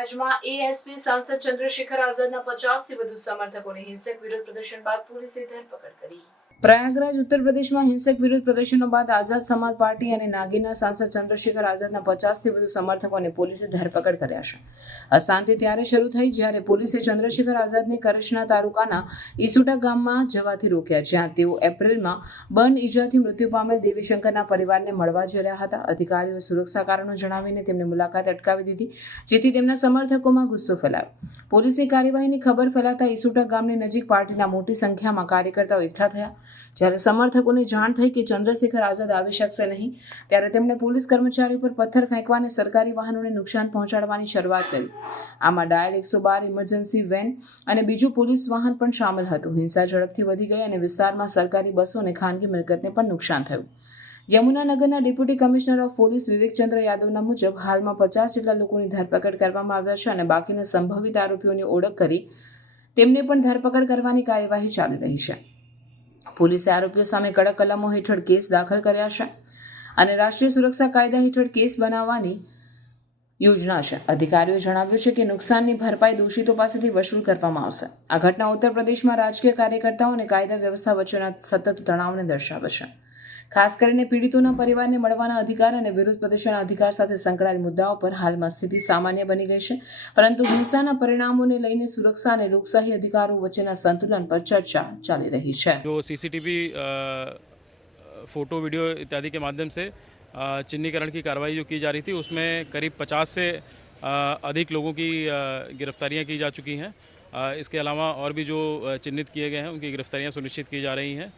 પ્રયાગરાજમાં ASP સાંસદ ચંદ્રશેખર આઝાદના 50 થી વધુ સમર્થકોની હિંસક વિરોધ પ્રદર્શન બાદ પોલીસે ધરપકડ કરી। પ્રયાગરાજ ઉત્તર પ્રદેશમાં હિંસક વિરોધ પ્રદર્શનો બાદ આઝાદ સમાજ પાર્ટી અને નાગીરના સાંસદ ચંદ્રશેખર આઝાદના 50 થી વધુ સમર્થકોને પોલીસે ધરપકડ કર્યા છે। અશાંતિ ત્યારે શરૂ થઈ જ્યારે પોલીસે ચંદ્રશેખર આઝાદને કરચના તાલુકાના ઈસુટા ગામમાં જવાથી રોક્યા, જ્યાં તેઓ એપ્રિલમાં બર્ન ઈજાથી મૃત્યુ પામેલ દેવીશંકરના પરિવારને મળવા જઈ રહ્યા હતા। અધિકારીઓએ સુરક્ષા કારણો જણાવીને તેમની મુલાકાત અટકાવી દીધી, જેથી તેમના સમર્થકોમાં ગુસ્સો ફેલાયો। પોલીસની કાર્યવાહીની ખબર ફેલાતા ઈસુટા ગામની નજીક પાર્ટીના મોટી સંખ્યામાં કાર્યકર્તાઓ એકઠા થયા। જ્યારે સમર્થકોને જાણ થઈ કે ચંદ્રશેખર આઝાદ આવી શકશે નહીં, ત્યારે તેમણે પોલીસ કર્મચારીઓ પર પથ્થર ફેંકવા અને સરકારી વાહનોને નુકસાન પહોંચાડવાની શરૂઆત કરી। આમાં ડાયલ 112 ઇમરજન્સી વેન અને બીજું પોલીસ વાહન પણ સામેલ હતું। હિંસા ઝડપથી વધી ગઈ અને વિસ્તારમાં સરકારી બસો અને ખાનગી મિલકતને પણ નુકસાન થયું। યમુનાનગરના ડેપ્યુટી કમિશનર ઓફ પોલીસ વિવેકચંદ્ર યાદવના મુજબ હાલમાં 50 જેટલા લોકોની ધરપકડ કરવામાં આવ્યા છે અને બાકીના સંભવિત આરોપીઓની ઓળખ કરી તેમને પણ ધરપકડ કરવાની કાર્યવાહી ચાલી રહી છે। પોલીસે આરોપીઓ સામે કડક કલમો હેઠળ કેસ દાખલ કર્યા છે અને રાષ્ટ્રીય સુરક્ષા કાયદા હેઠળ કેસ બનાવવાની યોજના છે। અધિકારીઓએ જણાવ્યું છે કે નુકસાનની ભરપાઈ દોષિતો પાસેથી વસૂલ કરવામાં આવશે। આ ઘટના ઉત્તર પ્રદેશમાં રાજકીય કાર્યકર્તાઓ અને કાયદા વ્યવસ્થા વચ્ચેના સતત તણાવને દર્શાવે છે। ખાસ કરીને પીડિતોના પરિવારને મળવાના અધિકાર અને વિરોધ પ્રદર્શન અધિકાર સાથે સંકળાયેલ મુદ્દાઓ પર હાલમાં સ્થિતિ સામાન્ય બની ગઈ છે, પરંતુ હિંસાના પરિણામોને લઈને સુરક્ષા અને લોકશાહી અધિકારો વચ્ચેના સંતુલન પર ચર્ચા ચાલી રહી છે। जो सीसीटीवी फोटो वीडियो इत्यादि के माध्यम से चिन्हीकरण की कार्रवाई जो की जा रही थी, उसमें करीब 50 से अधिक लोगों की गिरफ्तारियां की जा चुकी हैं। इसके अलावा और भी जो चिन्हित किए गए हैं उनकी गिरफ्तारियां सुनिश्चित की जा रही हैं।